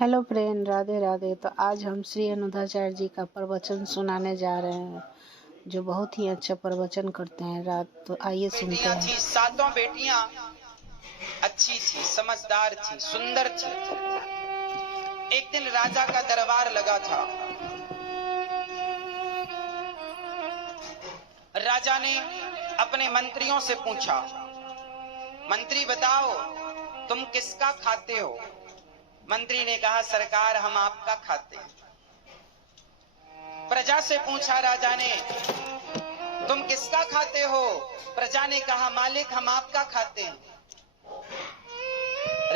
Hello friend, Radhe Radhe. तो आज हम श्री अनुधाचार्य जी का प्रवचन सुनाने जा रहे हैं, जो बहुत ही अच्छा प्रवचन करते हैं। रात तो आइए सुनते हैं। थी, सातों बेटियां अच्छी थी, समझदार थी, सुंदर थी। एक दिन राजा का दरबार लगा था। राजा ने अपने मंत्रियों से पूछा, मंत्री बताओ तुम किसका खाते हो? मंत्री ने कहा, सरकार हम आपका खाते हैं। प्रजा से पूछा राजा ने, तुम किसका खाते हो? प्रजा ने कहा, मालिक हम आपका खाते हैं।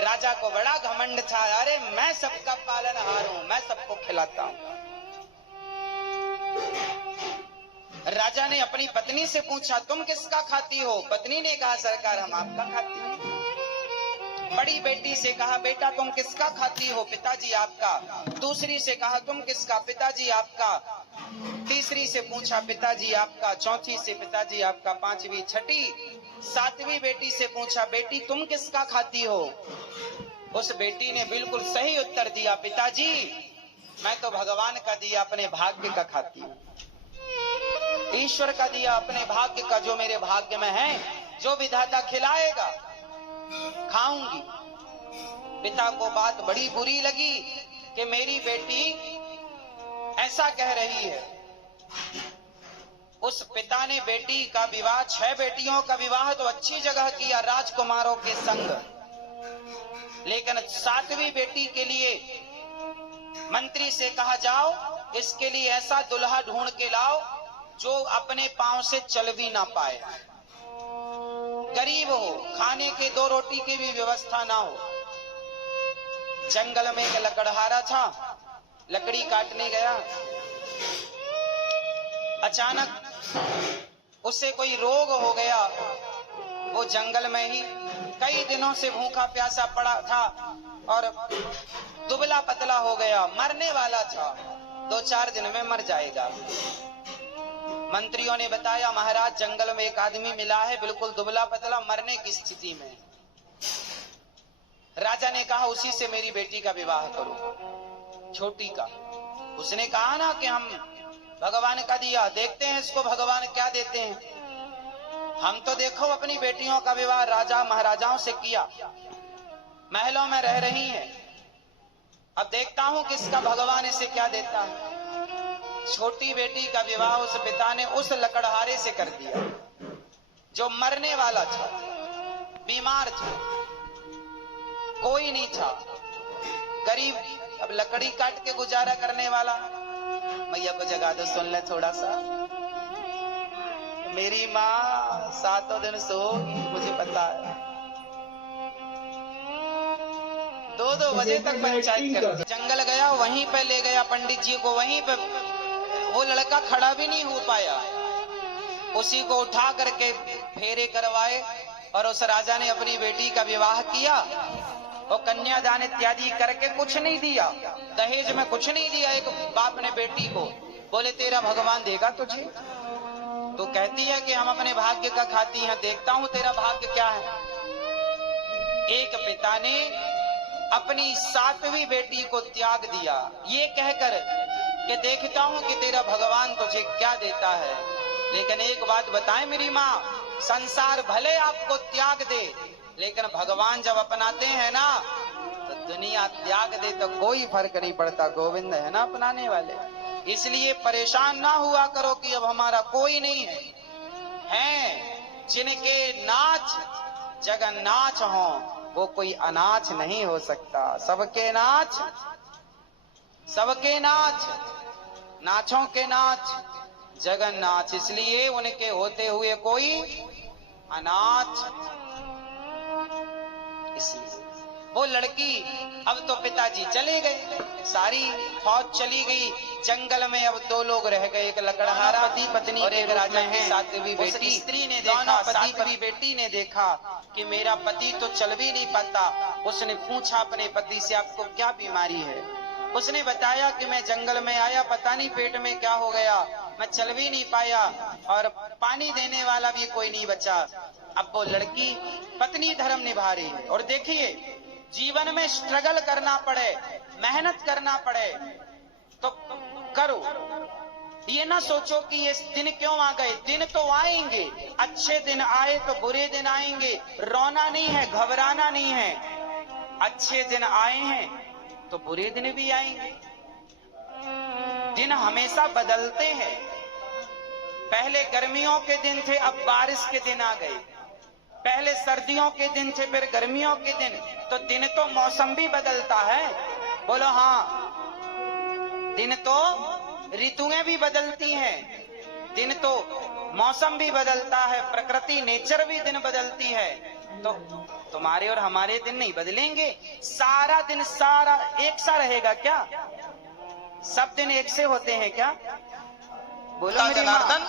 राजा को बड़ा घमंड था, अरे मैं सबका पालनहार हूं, मैं सबको खिलाता हूं। राजा ने अपनी पत्नी से पूछा, तुम किसका खाती हो? पत्नी ने कहा, सरकार हम आपका खाती हैं। बड़ी बेटी से कहा, बेटा तुम किसका खाती हो? पिताजी आपका। दूसरी से कहा, तुम किसका? पिताजी आपका। तीसरी से पूछा, पिताजी आपका। चौथी से, पिताजी आपका। पांचवी, छठी, सातवीं बेटी से पूछा, बेटी तुम किसका खाती हो? उस बेटी ने बिल्कुल सही उत्तर दिया, पिताजी मैं तो भगवान का दिया अपने भाग्य का खाती हूँ, ईश्वर का दिया अपने भाग्य का, जो मेरे भाग्य में है, जो विधाता खिलाएगा खाऊंगी। पिता को बात बड़ी बुरी लगी कि मेरी बेटी ऐसा कह रही है। उस पिता ने बेटी का विवाह, 6 बेटियों का विवाह तो अच्छी जगह किया, राजकुमारों के संग, लेकिन 7वीं बेटी के लिए मंत्री से कहा, जाओ इसके लिए ऐसा दुल्हा ढूंढ के लाओ जो अपने पांव से चल भी ना पाए, गरीब हो, खाने के 2 रोटी की भी व्यवस्था ना हो। जंगल में एक लकड़हारा था, लकड़ी काटने गया। अचानक उसे कोई रोग हो गया। वो जंगल में ही कई दिनों से भूखा प्यासा पड़ा था और दुबला पतला हो गया, मरने वाला था, 2-4 दिन में मर जाएगा। मंत्रियों ने बताया, महाराज जंगल में एक आदमी मिला है, बिल्कुल दुबला पतला, मरने की स्थिति में। राजा ने कहा, उसी से मेरी बेटी का विवाह करो, छोटी का। उसने कहा ना कि हम भगवान का दिया, देखते हैं इसको भगवान क्या देते हैं। हम तो देखो अपनी बेटियों का विवाह राजा महाराजाओं से किया, महलों में रह रही हैं, अब देखता हूं किसका भगवान इसे क्या देता है। छोटी बेटी का विवाह उस पिता ने उस लकड़हारे से कर दिया जो मरने वाला था, बीमार था, कोई नहीं था, गरीब, अब लकड़ी काट के गुजारा करने वाला। मैया को जगा दो, सुन ले थोड़ा सा। मेरी माँ 7 दिन सोगी, मुझे पता है। 2-2 बजे तक पंचायत कर। जंगल गया, वहीं पे ले गया पंडित जी को, वहीं पे वो लड़का खड़ा भी नहीं हो पाया, उसी को उठा करके फेरे करवाए और उस राजा ने अपनी बेटी का विवाह किया और कन्यादान इत्यादि करके कुछ नहीं दिया, दहेज में कुछ नहीं दिया। एक बाप ने बेटी को बोले, तेरा भगवान देगा तुझे? तो कहती है कि हम अपने भाग्य का खाती हैं, देखता हूं तेरा भाग्य क्या है। एक पिता ने अपनी 7वीं बेटी को त्याग दिया, ये कहकर कि देखता हूं कि तेरा भगवान तुझे क्या देता है। लेकिन एक बात बताएं मेरी माँ, संसार भले आपको त्याग दे, लेकिन भगवान जब अपनाते हैं ना, तो दुनिया त्याग दे तो कोई फर्क नहीं पड़ता, गोविंद है ना अपनाने वाले। इसलिए परेशान ना हुआ करो कि अब हमारा कोई नहीं है। हैं जिनके नाच जगन्नाथ हो, वो कोई अनाथ नहीं हो सकता। सबके नाच, सबके नाच, नाचों के नाच जगन्नाथ, इसलिए उनके होते हुए कोई अनाथ। इसलिए वो लड़की, अब तो पिताजी चले गए, सारी फौज चली गई, जंगल में अब 2 लोग रह गए, एक लकड़हारा पति पत्नी और एक राजा की 7वीं बेटी। स्त्री ने देखा, 7वीं बेटी ने देखा कि मेरा पति तो चल भी नहीं पाता। उसने पूछा अपने पति से, आपको क्या बीमारी है? उसने बताया कि मैं जंगल में आया, पता नहीं पेट में क्या हो गया, मैं चल भी नहीं पाया और पानी देने वाला भी कोई नहीं बचा। अब वो लड़की पत्नी धर्म निभा रही है। और देखिए, जीवन में स्ट्रगल करना पड़े, मेहनत करना पड़े तो करो। ये ना सोचो कि ये दिन क्यों आ गए, दिन तो आएंगे, अच्छे दिन आए तो बुरे दिन आएंगे, रोना नहीं है, घबराना नहीं है। अच्छे दिन आए हैं तो बुरे दिन भी आएंगे। दिन हमेशा बदलते हैं। पहले गर्मियों के दिन थे, अब बारिश के दिन आ गए। पहले सर्दियों के दिन थे, फिर गर्मियों के दिन। तो दिन तो मौसम भी बदलता है। बोलो हाँ, दिन तो ऋतुएं भी बदलती हैं, दिन तो मौसम भी बदलता है, प्रकृति नेचर भी दिन बदलती है। तो तुम्हारे और हमारे दिन नहीं बदलेंगे। सारा दिन सारा एक सा रहेगा क्या? सब दिन एक से होते हैं क्या? बोलो मेरी जनार्दन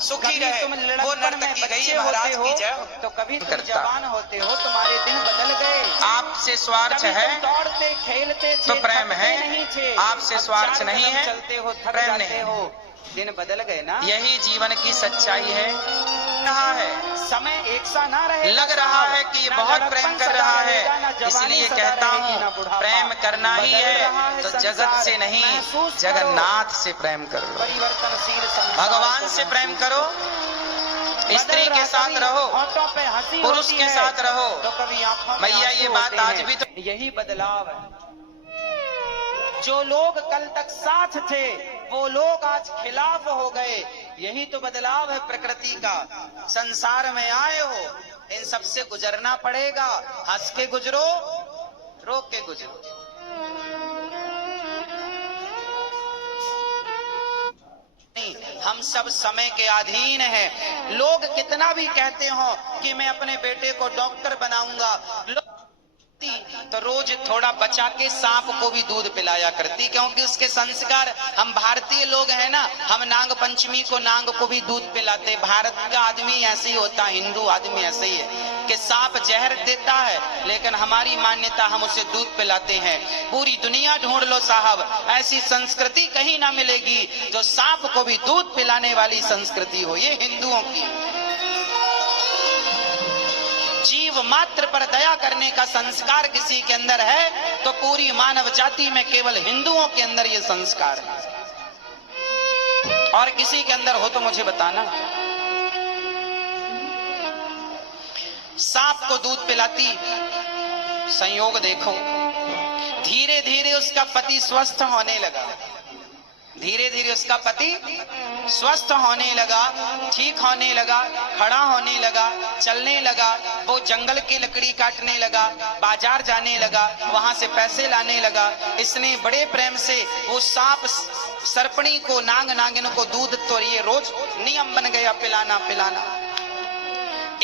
सुखी रहे। तुम लड़कपन में बच्चे होते हो तो कभी तुम जवान होते हो, तुम्हारे दिन बदल गए। आपसे स्वार्थ है दौड़ते खेलते तो प्रेम है, नहीं थे, आपसे स्वार्थ नहीं है चलते हो, थक प्रेम जाते नहीं। हो, दिन बदल गए ना। यही जीवन की सच्चाई है। रहा है समय एक सा ना रहे। लग रहा है कि ये बहुत प्रेम कर रहा है, इसलिए कहता हूँ प्रेम करना ही है तो जगत से नहीं, जगन्नाथ से प्रेम कर लो। परिवर्तनशील भगवान से प्रेम करो, स्त्री के साथ रहो, पे हंसी पुरुष के साथ रहो। तो कभी आंखों में भैया ये आंसू बात होते आज हैं। भी तो यही बदलाव है। जो लोग कल तक साथ थे वो लोग आज खिलाफ हो गए। यही तो बदलाव है प्रकृति का। संसार में आए हो, इन सबसे गुजरना पड़ेगा। हंस के गुजरो, रो के गुजरो। हम सब समय के अधीन हैं। लोग कितना भी कहते हो कि मैं अपने बेटे को डॉक्टर बनाऊंगा, तो रोज थोड़ा बचा के सांप को भी दूध पिलाया करती, क्योंकि उसके संस्कार, हम भारतीय लोग हैं ना, हम नाग पंचमी को नाग को भी दूध पिलाते। भारत का आदमी ऐसे ही होता है, हिंदू आदमी ऐसे ही है कि सांप जहर देता है, लेकिन हमारी मान्यता हम उसे दूध पिलाते हैं। पूरी दुनिया ढूंढ लो साहब, ऐसी संस्कृति कहीं ना मिलेगी जो सांप को भी दूध पिलाने वाली संस्कृति हो। ये हिंदुओं की। जीव मात्र पर दया करने का संस्कार किसी के अंदर है तो पूरी मानव जाति में केवल हिंदुओं के अंदर ये संस्कार है। और किसी के अंदर हो तो मुझे बताना। सांप को दूध पिलाती, संयोग देखो, धीरे धीरे उसका पति स्वस्थ होने लगा। धीरे धीरे उसका पति स्वस्थ होने लगा, ठीक होने लगा, खड़ा होने लगा, चलने लगा। वो जंगल की लकड़ी काटने लगा, बाजार जाने लगा, वहां से पैसे लाने लगा। इसने बड़े प्रेम से वो सांप सर्पणी को, नाग नागिन को दूध, तो ये रोज नियम बन गया पिलाना पिलाना।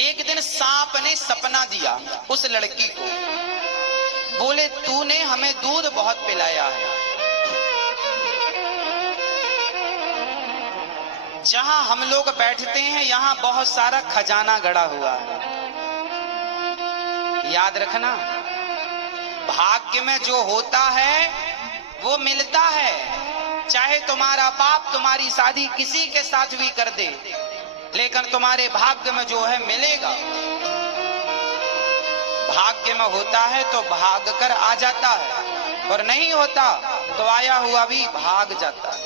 एक दिन सांप ने सपना दिया उस लड़की को, बोले तूने हमें दूध बहुत पिलाया है, जहां हम लोग बैठते हैं यहां बहुत सारा खजाना गड़ा हुआ है। याद रखना, भाग्य में जो होता है वो मिलता है। चाहे तुम्हारा बाप तुम्हारी शादी किसी के साथ भी कर दे, लेकिन तुम्हारे भाग्य में जो है मिलेगा। भाग्य में होता है तो भाग कर आ जाता है, और नहीं होता तो आया हुआ भी भाग जाता है।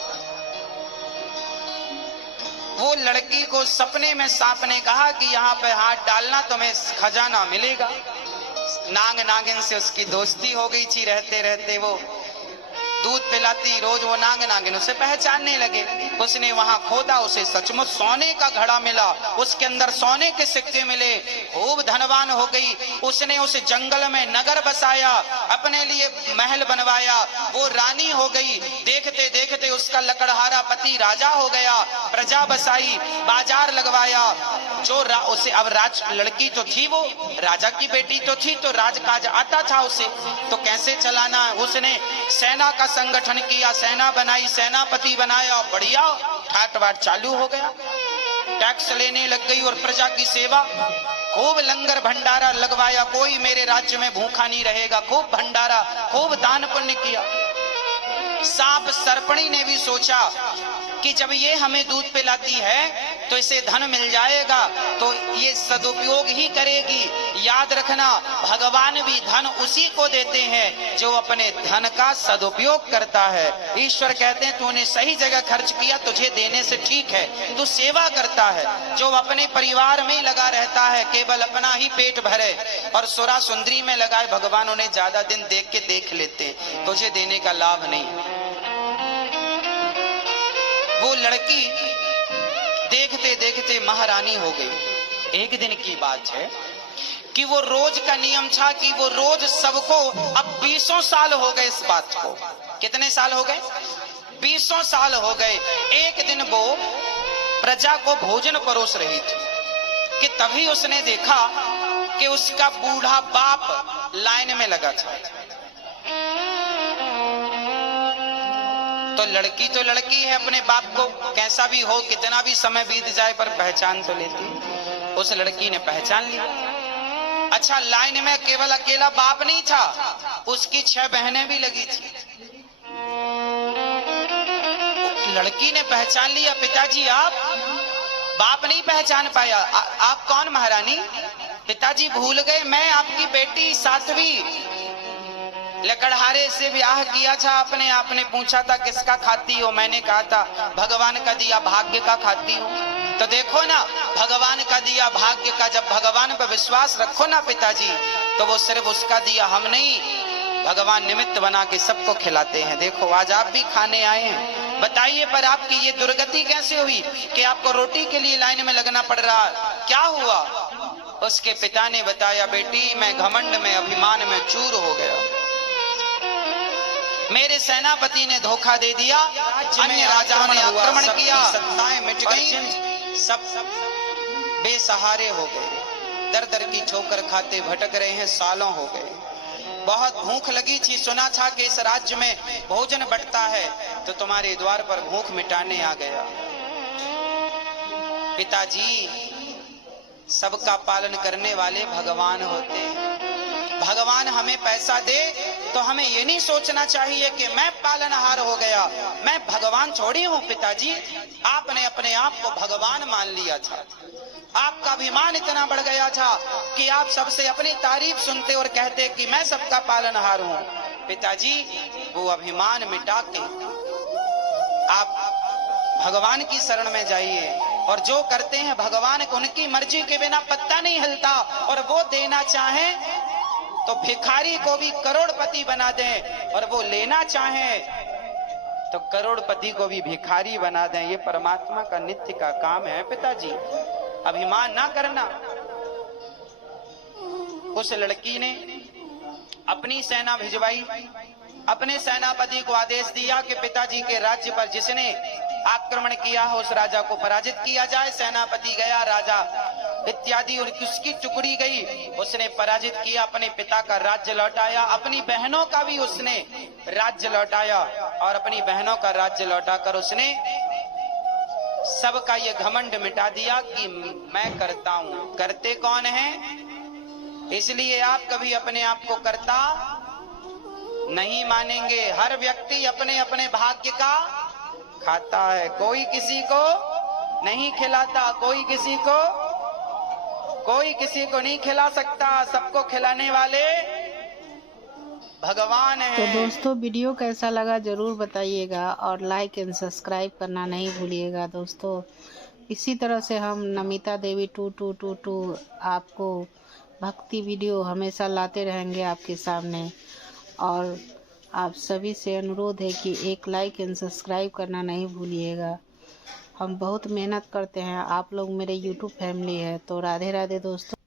वो लड़की को सपने में सांप ने कहा कि यहाँ पे हाथ डालना तुम्हें खजाना मिलेगा। नाग नागिन से उसकी दोस्ती हो गई थी, रहते रहते वो दूध पिलाती, रोज वो नाग नागिन उसे पहचानने लगे। उसने वहां खोदा, उसे सचमुच सोने का घड़ा मिला, उसके अंदर सोने के सिक्के मिले, खूब धनवान हो गई। उसने उस जंगल में नगर बसाया, अपने लिए महल बनवाया, वो रानी हो गई। देखते देखते उसका लकड़हारा पति राजा हो गया, प्रजा बसाई, बाजार लगवाया। जो उसे अब राज, लड़की तो थी, वो राजा की बेटी तो थी, तो राजकाज आता था उसे, तो कैसे चलाना है। उसने सेना का संगठन किया, सेना बनाई, सेनापति बनाया, बढ़िया ठाट बाट चालू हो गया। टैक्स लेने लग गई और प्रजा की सेवा, खूब लंगर भंडारा लगवाया, कोई मेरे राज्य में भूखा नहीं रहेगा, खूब भंडारा, खूब दान पुण्य किया। सांप सर्पणी ने भी सोचा कि जब ये हमें दूध पिलाती है तो इसे धन मिल जाएगा, तो ये सदुपयोग ही करेगी। याद रखना, भगवान भी धन उसी को देते हैं जो अपने धन का सदुपयोग करता है। ईश्वर कहते हैं तूने सही जगह खर्च किया, तुझे देने से ठीक है, तू सेवा करता है। जो अपने परिवार में लगा रहता है, केवल अपना ही पेट भरे और सुरा सुंदरी में लगाए, भगवान उन्हें ज्यादा दिन देख के देख लेते, तुझे देने का लाभ नहीं। वो लड़की देखते देखते महारानी हो गई। एक दिन की बात है कि वो रोज का नियम था कि वो रोज सबको, अब 20 साल हो गए इस बात को। कितने साल हो गए? 20 साल हो गए। एक दिन वो प्रजा को भोजन परोस रही थी कि तभी उसने देखा कि उसका बूढ़ा बाप लाइन में लगा था। तो लड़की है, अपने बाप को कैसा भी हो, कितना भी समय बीत जाए पर पहचान तो लेती। उस लड़की ने पहचान लिया। अच्छा, लाइन में केवल अकेला बाप नहीं था, उसकी 6 बहनें भी लगी थी। लड़की ने पहचान लिया, पिताजी आप? बाप नहीं पहचान पाया। आप कौन महारानी? पिताजी भूल गए, मैं आपकी बेटी साध्वी, लकड़हारे से ब्याह किया था आपने। आपने पूछा था किसका खाती हो, मैंने कहा था भगवान का दिया भाग्य का खाती हूँ। तो देखो ना, भगवान का दिया भाग्य का, जब भगवान पर विश्वास रखो ना पिताजी, तो वो सिर्फ उसका दिया हम नहीं, भगवान निमित्त बना के सबको खिलाते हैं। देखो आज आप भी खाने आए हैं, बताइए पर आपकी ये दुर्गति कैसे हुई कि आपको रोटी के लिए लाइन में लगना पड़ रहा? क्या हुआ? उसके पिता ने बताया, बेटी मैं घमंड में, अभिमान में चूर हो गया। मेरे सेनापति ने धोखा दे दिया, अन्य राजाओं ने आक्रमण किया, सत्ताएं मिट गईं, सब बेसहारे हो गए, दर दर की ठोकर खाते भटक रहे हैं, सालों हो गए। बहुत भूख लगी थी, सुना था कि इस राज्य में भोजन बंटता है, तो तुम्हारे द्वार पर भूख मिटाने आ गया। पिताजी, सबका पालन करने वाले भगवान होते हैं। भगवान हमें पैसा दे तो हमें ये नहीं सोचना चाहिए कि मैं पालनहार हो गया, मैं भगवान छोड़ी हूँ। पिताजी, आपने अपने आप को भगवान मान लिया था, आपका अभिमान इतना बढ़ गया था कि आप सबसे अपनी तारीफ सुनते और कहते कि मैं सबका पालनहार हूँ। पिताजी, वो अभिमान मिटा के आप भगवान की शरण में जाइए, और जो करते हैं भगवान को, उनकी मर्जी के बिना पत्ता नहीं हिलता, और वो देना चाहें तो भिखारी को भी करोड़पति बना दें, और वो लेना चाहें तो करोड़पति को भी भिखारी बना दें। ये परमात्मा का नित्य का काम है। पिताजी, अभिमान ना करना। उस लड़की ने अपनी सेना भिजवाई, अपने सेनापति को आदेश दिया कि पिताजी के राज्य पर जिसने आक्रमण किया हो उस राजा को पराजित किया जाए। सेनापति गया, राजा इत्यादि उसकी टुकड़ी गई, उसने पराजित किया, अपने पिता का राज्य लौटाया, अपनी बहनों का भी उसने राज्य लौटाया, और अपनी बहनों का राज्य लौटाकर उसने सबका ये घमंड मिटा दिया कि मैं करता हूं। करते कौन हैं? इसलिए आप कभी अपने आप को करता नहीं मानेंगे। हर व्यक्ति अपने अपने भाग्य का खाता है, कोई किसी को नहीं खिलाता, कोई किसी को नहीं खिला सकता, सबको खिलाने वाले भगवान हैं। तो दोस्तों, वीडियो कैसा लगा जरूर बताइएगा, और लाइक एंड सब्सक्राइब करना नहीं भूलिएगा दोस्तों। इसी तरह से हम नमिता देवी 2222 आपको भक्ति वीडियो हमेशा लाते रहेंगे आपके सामने, और आप सभी से अनुरोध है कि एक लाइक एंड सब्सक्राइब करना नहीं भूलिएगा। हम बहुत मेहनत करते हैं, आप लोग मेरे YouTube फैमिली है। तो राधे राधे दोस्तों।